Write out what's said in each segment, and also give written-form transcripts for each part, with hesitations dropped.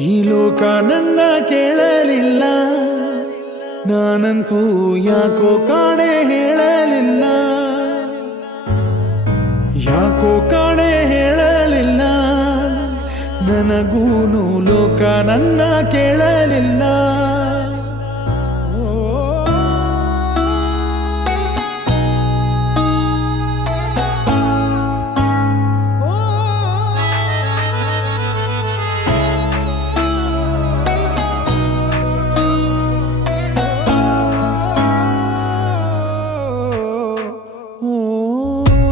ಈ ಲೋಕ ನನ್ನ ಕೇಳಲಿಲ್ಲ, ನಾನಂತೂ ಯಾಕೋ ಕಾಣೆ ಹೇಳಲಿಲ್ಲ, ಯಾಕೋ ಕಾಣೆ ಹೇಳಲಿಲ್ಲ, ನನಗೂನು ಲೋಕ ನನ್ನ ಕೇಳಲಿಲ್ಲ.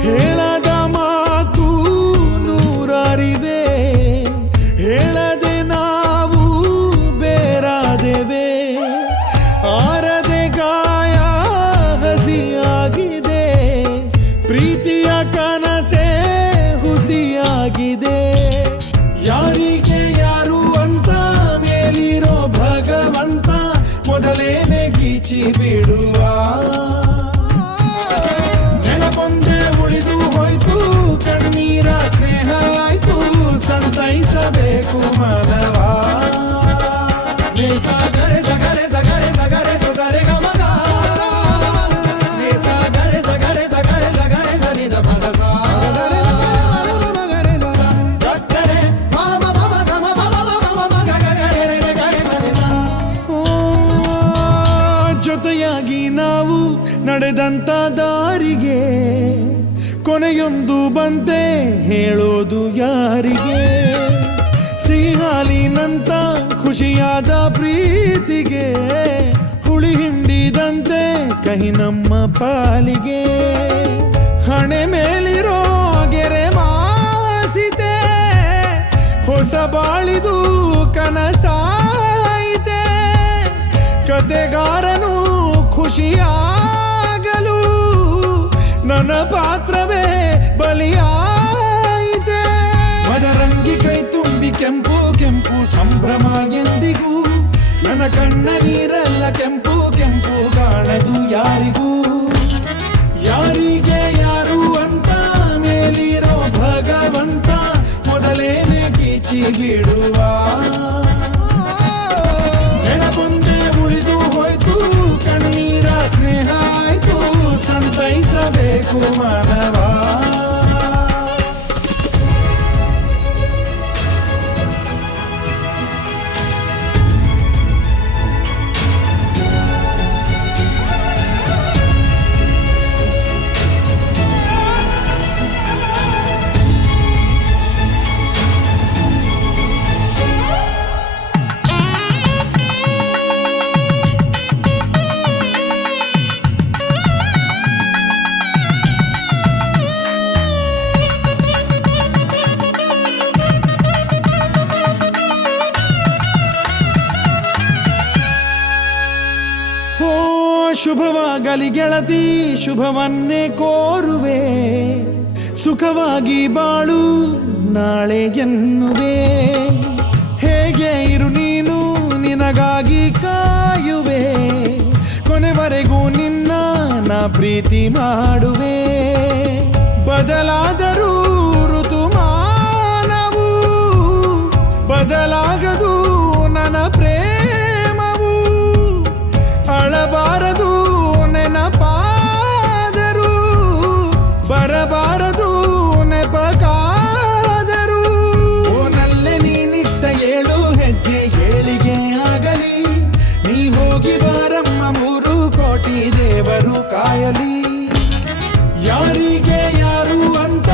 ಹೇಳದ ಮಾತು ನೂರಾರಿವೆ, ಹೇಳದೆ ನಾವು ಬೇರಾದೆವೆ, ಆರದೆ ಗಾಯ ಹಸಿಯಾಗಿದೆ, ಪ್ರೀತಿಯ ಕನಸೆ ಹುಸಿಯಾಗಿದೆ. ಯಾರಿಗೆ ಯಾರು ಅಂತ ಮೇಲಿರೋ ಭಗವಂತ ಮೊದಲೇನೆ ಗೀಚಿ ಬಿಡುವ. ನೆನಪೊಂದೆ ಉಳಿದು ಹೋಯ್ತು, ಕಣ್ಣೀರ ಸ್ನೇಹ ಆಯ್ತು, ಸಂತೈಸಬೇಕು ಮನವ. ಸಾಗರೆ ಸಗರೆ ಸಗರೆ ಸಗರೆ ಸಗರೆ ಗಮಗ, ಸಾಗರೆ ಸಗರೆ ಸಗರೆ ಸಗರೆ ಸನಿದ ಪದಸ, ಜೊತೆಯಾಗಿ ನಾವು ನಡೆದಂತ ದಾರಿಗೆ ಕೊನೆಯೊಂದು ಬಂತೆ ಹೇಳೋದು ಯಾರಿಗೆ. ಸಿಹಿ ಹಾಲಿನಂತ ಖುಷಿಯಾದ ಪ್ರೀತಿಗೆ ಹುಳಿ ಹಿಂಡಿದಂತೆ ಕಹಿ ನಮ್ಮ ಪಾಲಿಗೆ. ಹಣೆ ಮೇಲಿರೋ ಗೆರೆ ಮಾಸಿತೆ, ಹೊಸ ಬಾಳಿದು ಕನಸಾಯಿತೆ, ಕತೆಗಾರನು ಖುಷಿಯಾಗಲು ನನ್ನ ಪಾತ್ರವೇ ಬಲಿಯಾಯಿತೆ. ಮದರಂಗಿ ಕೈ ತುಂಬಿ ಕೆಂಪು ಕೆಂಪು ಸಂಭ್ರಮ ಎಂದಿಗೂ, ನನ್ನ ಕಣ್ಣ ನೀರೆಲ್ಲ ಕೆಂಪು ಕೆಂಪು ಕಾಣದು ಯಾರಿಗೂ. ಯಾರಿಗೆ ಯಾರು ಅಂತ ಮೇಲಿರೋ ಭಗವಂತ ಮೊದಲೇನೆ ಗೀಚಿ ಬಿಡುವ. ನೆನಪೊಂದೆ ಉಳಿದು ಹೋಯ್ತು, ಕಣ್ಣೀರ ಸ್ನೇಹ ಆಯ್ತು, ಸಂತೈಸಬೇಕು ಮಾನವ. ಶುಭವಾಗಲಿ ಗೆಳತಿ, ಶುಭವನ್ನೇ ಕೋರುವೆ, ಸುಖವಾಗಿ ಬಾಳು ನಾಳೆ ಎನ್ನುವೆ. ಹೇಗೆ ಇರು ನೀನು, ನಿನಗಾಗಿ ಕಾಯುವೆ, ಕೊನೆವರೆಗೂ ನಿನ್ನ ನಾ ಪ್ರೀತಿ ಮಾಡುವೆ. ಬದಲಾದರೂ ಋತುಮಾನವು ಬದಲಾಗದು ನನ್ನ ಪ್ರೇಮವು. ಅಳಬಾರದು ನೆನಪಾದರು, ಬರಬಾರದು ನೆಪಕಾದರು. ಓನಲ್ಲೇ ನೀನಿಟ್ಟ 7 ಹೆಜ್ಜೆ ಏಳಿಗೆ ಆಗಲಿ, ನೀ ಹೋಗಿ ಬಾರಮ್ಮ 3 ಕೋಟಿ ದೇವರು ಕಾಯಲಿ. ಯಾರಿಗೆ ಯಾರು ಅಂತ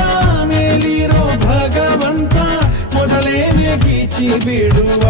ಮೇಲಿರೋ ಭಗವಂತ ಮೊದಲೇನೆ ಗೀಚಿ ಬಿಡುವ.